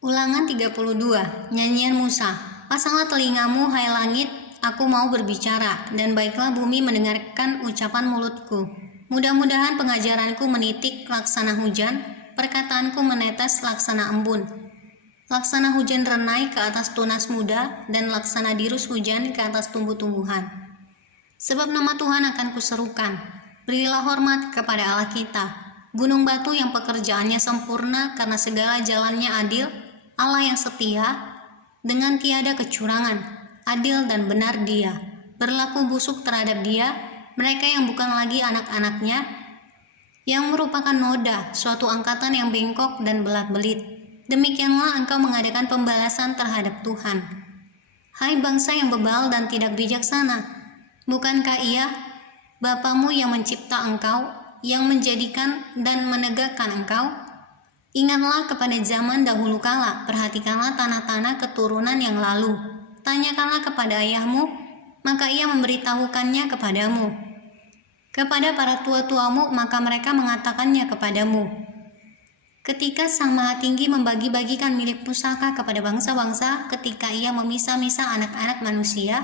Ulangan 32, Nyanyian Musa. Pasanglah telingamu, hai langit, aku mau berbicara, dan baiklah bumi mendengarkan ucapan mulutku. Mudah-mudahan pengajaranku menitik laksana hujan, perkataanku menetes laksana embun. Laksana hujan renai ke atas tunas muda, dan laksana dirus hujan ke atas tumbuh-tumbuhan. Sebab nama Tuhan akan kuserukan, berilah hormat kepada Allah kita. Gunung batu yang pekerjaannya sempurna karena segala jalannya adil, Allah yang setia, dengan tiada kecurangan, adil dan benar Dia. Berlaku busuk terhadap Dia, mereka yang bukan lagi anak-anaknya, yang merupakan noda, suatu angkatan yang bengkok dan belat-belit. Demikianlah engkau mengadakan pembalasan terhadap Tuhan. Hai bangsa yang bebal dan tidak bijaksana, bukankah Ia, Bapamu yang mencipta engkau, yang menjadikan dan menegakkan engkau? Ingatlah kepada zaman dahulu kala, perhatikanlah tanah-tanah keturunan yang lalu. Tanyakanlah kepada ayahmu, maka ia memberitahukannya kepadamu. Kepada para tua-tuamu, maka mereka mengatakannya kepadamu. Ketika Sang Maha Tinggi membagi-bagikan milik pusaka kepada bangsa-bangsa, ketika Ia memisah-misah anak-anak manusia,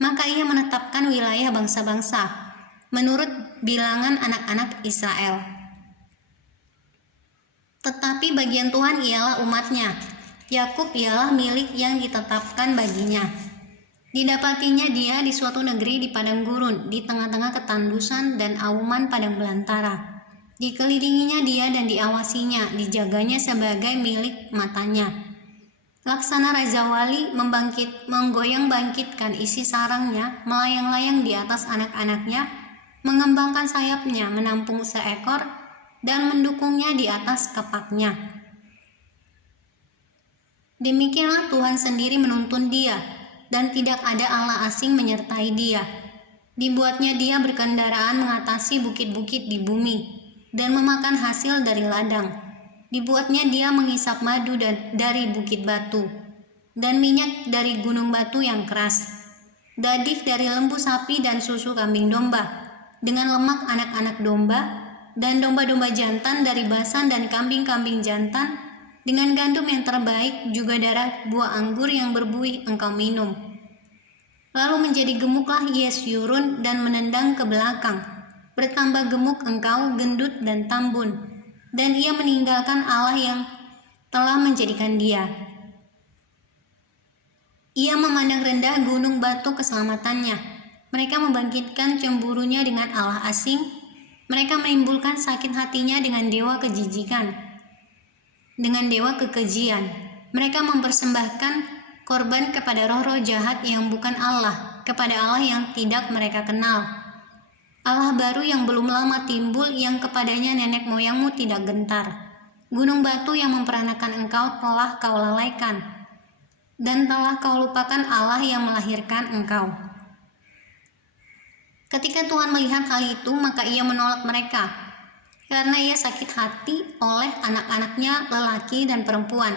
maka Ia menetapkan wilayah bangsa-bangsa menurut bilangan anak-anak Israel. Tetapi bagian Tuhan ialah umat-Nya, Yakub ialah milik yang ditetapkan baginya. Didapatinya dia di suatu negeri di padang gurun, di tengah-tengah ketandusan dan auman padang belantara. Dikelilinginya dia dan diawasinya, dijaganya sebagai milik matanya. Laksana Raja Wali menggoyang bangkitkan isi sarangnya, melayang-layang di atas anak-anaknya, mengembangkan sayapnya, menampung seekor, dan mendukungnya di atas kepaknya. Demikianlah Tuhan sendiri menuntun dia, dan tidak ada Allah asing menyertai dia. Dibuatnya dia berkendaraan mengatasi bukit-bukit di bumi, dan memakan hasil dari ladang. Dibuatnya dia menghisap madu dari bukit batu, dan minyak dari gunung batu yang keras, dadih dari lembu sapi dan susu kambing domba, dengan lemak anak-anak domba, dan domba-domba jantan dari basan dan kambing-kambing jantan, dengan gandum yang terbaik, juga darah buah anggur yang berbuih engkau minum. Lalu menjadi gemuklah Yesyurun dan menendang ke belakang. Bertambah gemuk engkau, gendut dan tambun. Dan ia meninggalkan Allah yang telah menjadikan dia. Ia memandang rendah gunung batu keselamatannya. Mereka membangkitkan cemburunya dengan Allah asing. Mereka menimbulkan sakit hatinya dengan dewa kejijikan, dengan dewa kekejian. Mereka mempersembahkan korban kepada roh-roh jahat yang bukan Allah, kepada Allah yang tidak mereka kenal. Allah baru yang belum lama timbul, yang kepadanya nenek moyangmu tidak gentar. Gunung batu yang memperanakan engkau telah kau lalaikan, dan telah kau lupakan Allah yang melahirkan engkau. Ketika Tuhan melihat hal itu, maka ia menolak mereka, karena ia sakit hati oleh anak-anaknya lelaki dan perempuan.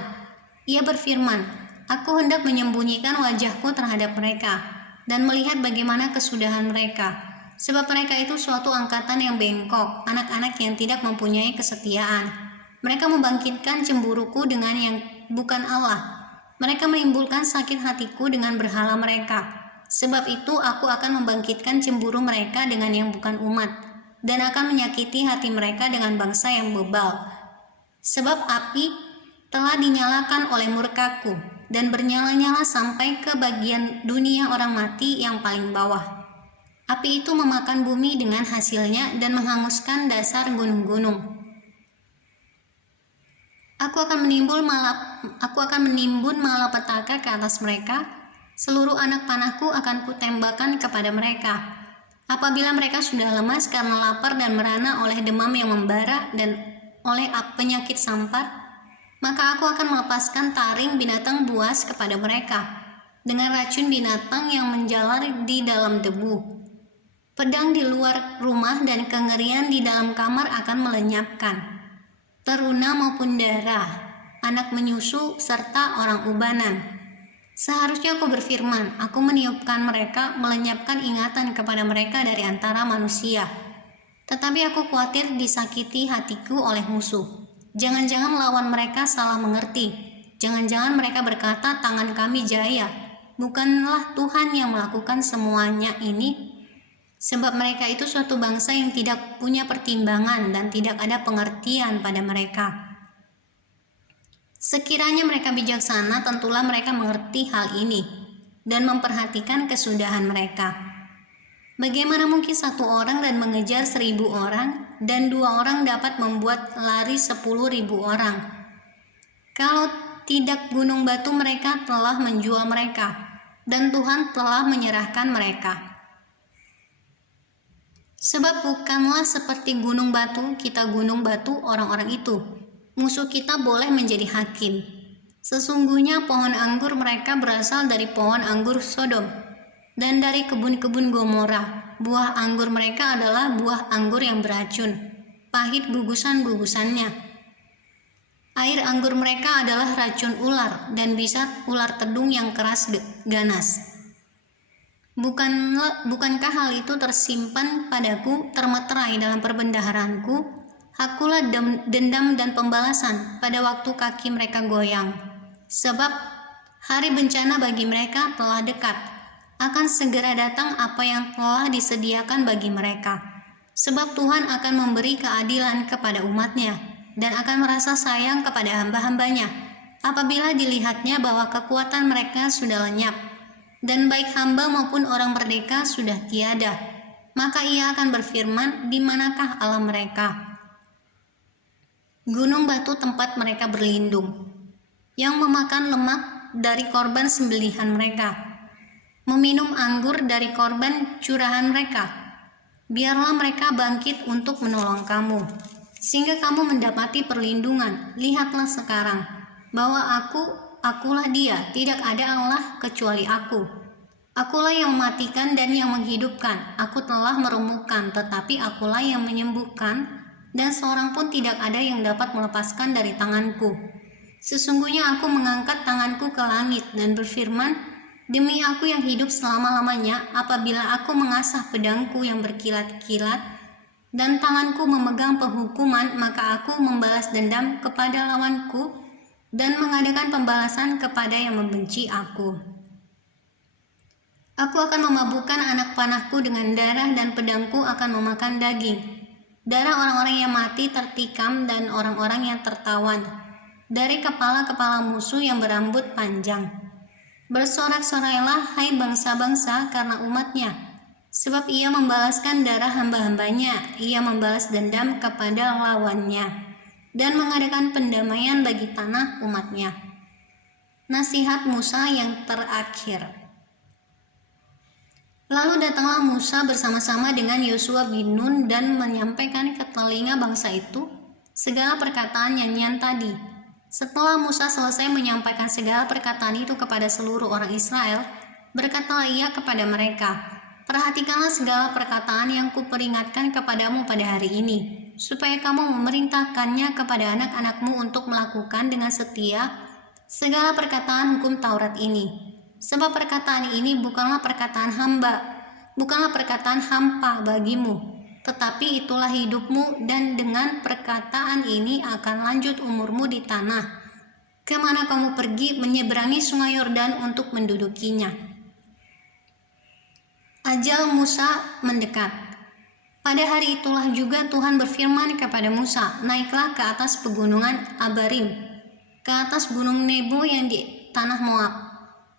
Ia berfirman, aku hendak menyembunyikan wajahku terhadap mereka, dan melihat bagaimana kesudahan mereka. Sebab mereka itu suatu angkatan yang bengkok, anak-anak yang tidak mempunyai kesetiaan. Mereka membangkitkan cemburuku dengan yang bukan Allah. Mereka menimbulkan sakit hatiku dengan berhala mereka. Sebab itu aku akan membangkitkan cemburu mereka dengan yang bukan umat, dan akan menyakiti hati mereka dengan bangsa yang bebal. Sebab api telah dinyalakan oleh murkaku, dan bernyala-nyala sampai ke bagian dunia orang mati yang paling bawah. Api itu memakan bumi dengan hasilnya dan menghanguskan dasar gunung-gunung. Aku akan menimbun malapetaka ke atas mereka. Seluruh anak panahku akan kutembakkan kepada mereka. Apabila mereka sudah lemas karena lapar dan merana oleh demam yang membara dan oleh penyakit sampar, maka aku akan melepaskan taring binatang buas kepada mereka, dengan racun binatang yang menjalar di dalam debu. Pedang di luar rumah dan kengerian di dalam kamar akan melenyapkan. Teruna maupun darah, anak menyusu serta orang ubanan. Seharusnya aku berfirman, aku meniupkan mereka, melenyapkan ingatan kepada mereka dari antara manusia. Tetapi aku khawatir disakiti hatiku oleh musuh. Jangan-jangan lawan mereka salah mengerti, Jangan-jangan mereka berkata, tangan kami jaya. Bukanlah Tuhan yang melakukan semuanya ini? Sebab mereka itu suatu bangsa yang tidak punya pertimbangan dan tidak ada pengertian pada mereka. Sekiranya mereka bijaksana, tentulah mereka mengerti hal ini dan memperhatikan kesudahan mereka. Bagaimana mungkin satu orang dan mengejar 1.000 orang, dan 2 orang dapat membuat lari 10.000 orang? Kalau tidak gunung batu mereka telah menjual mereka, dan Tuhan telah menyerahkan mereka. Sebab bukanlah seperti gunung batu, kita gunung batu orang-orang itu. Musuh kita boleh menjadi hakim. Sesungguhnya pohon anggur mereka berasal dari pohon anggur Sodom, dan dari kebun-kebun Gomora. Buah anggur mereka adalah buah anggur yang beracun, pahit gugusan-gugusannya. Air anggur mereka adalah racun ular dan bisat ular tedung yang keras ganas. Bukankah hal itu tersimpan padaku, termeterai dalam perbendaharanku? Akulah dendam dan pembalasan pada waktu kaki mereka goyang. Sebab hari bencana bagi mereka telah dekat. Akan segera datang apa yang telah disediakan bagi mereka. Sebab Tuhan akan memberi keadilan kepada umatnya dan akan merasa sayang kepada hamba-hambanya apabila dilihatnya bahwa kekuatan mereka sudah lenyap dan baik hamba maupun orang merdeka sudah tiada. Maka ia akan berfirman, di manakah Allah mereka? Gunung batu tempat mereka berlindung, yang memakan lemak dari korban sembelihan mereka, meminum anggur dari korban curahan mereka. Biarlah mereka bangkit untuk menolong kamu, sehingga kamu mendapati perlindungan. Lihatlah sekarang, bahwa akulah Dia, tidak ada Allah kecuali aku. Akulah yang mematikan dan yang menghidupkan. Aku telah meremukkan, tetapi akulah yang menyembuhkan, dan seorang pun tidak ada yang dapat melepaskan dari tanganku. Sesungguhnya aku mengangkat tanganku ke langit dan berfirman, demi aku yang hidup selama-lamanya, apabila aku mengasah pedangku yang berkilat-kilat dan tanganku memegang penghukuman, maka aku membalas dendam kepada lawanku dan mengadakan pembalasan kepada yang membenci aku. Aku akan memabukkan anak panahku dengan darah dan pedangku akan memakan daging. Darah orang-orang yang mati tertikam dan orang-orang yang tertawan dari kepala-kepala musuh yang berambut panjang. Bersorak-sorailah hai bangsa-bangsa karena umatnya, sebab ia membalaskan darah hamba-hambanya, ia membalas dendam kepada lawannya, dan mengadakan pendamaian bagi tanah umatnya. Nasihat Musa yang terakhir. Lalu datanglah Musa bersama-sama dengan Yosua bin Nun dan menyampaikan ke telinga bangsa itu segala perkataan nyanyian tadi. Setelah Musa selesai menyampaikan segala perkataan itu kepada seluruh orang Israel, berkatalah ia kepada mereka, perhatikanlah segala perkataan yang kuperingatkan kepadamu pada hari ini, supaya kamu memerintahkannya kepada anak-anakmu untuk melakukan dengan setia segala perkataan hukum Taurat ini. Sebab perkataan ini bukanlah perkataan hampa bagimu, tetapi itulah hidupmu, dan dengan perkataan ini akan lanjut umurmu di tanah kemana kamu pergi menyeberangi sungai Yordan untuk mendudukinya. Ajal Musa mendekat. Pada hari itulah juga Tuhan berfirman kepada Musa, naiklah ke atas pegunungan Abarim, ke atas gunung Nebo yang di tanah Moab,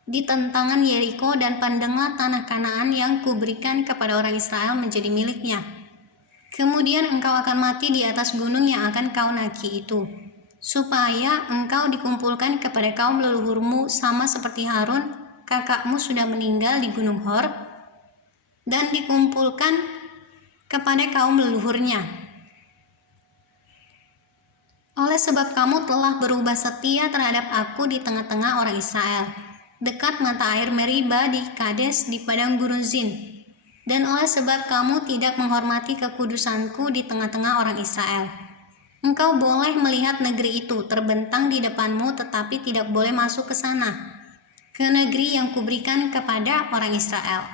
di tentangan Yeriko, dan pandanglah tanah Kanaan yang kuberikan kepada orang Israel menjadi miliknya. Kemudian engkau akan mati di atas gunung yang akan kau naiki itu, supaya engkau dikumpulkan kepada kaum leluhurmu sama seperti Harun, kakakmu sudah meninggal di gunung Hor, dan dikumpulkan kepada kaum leluhurnya. Oleh sebab kamu telah berubah setia terhadap aku di tengah-tengah orang Israel, dekat mata air Meriba di Kades di padang gurun Zin. Dan oleh sebab kamu tidak menghormati kekudusanku di tengah-tengah orang Israel, engkau boleh melihat negeri itu terbentang di depanmu, tetapi tidak boleh masuk ke sana, ke negeri yang kuberikan kepada orang Israel.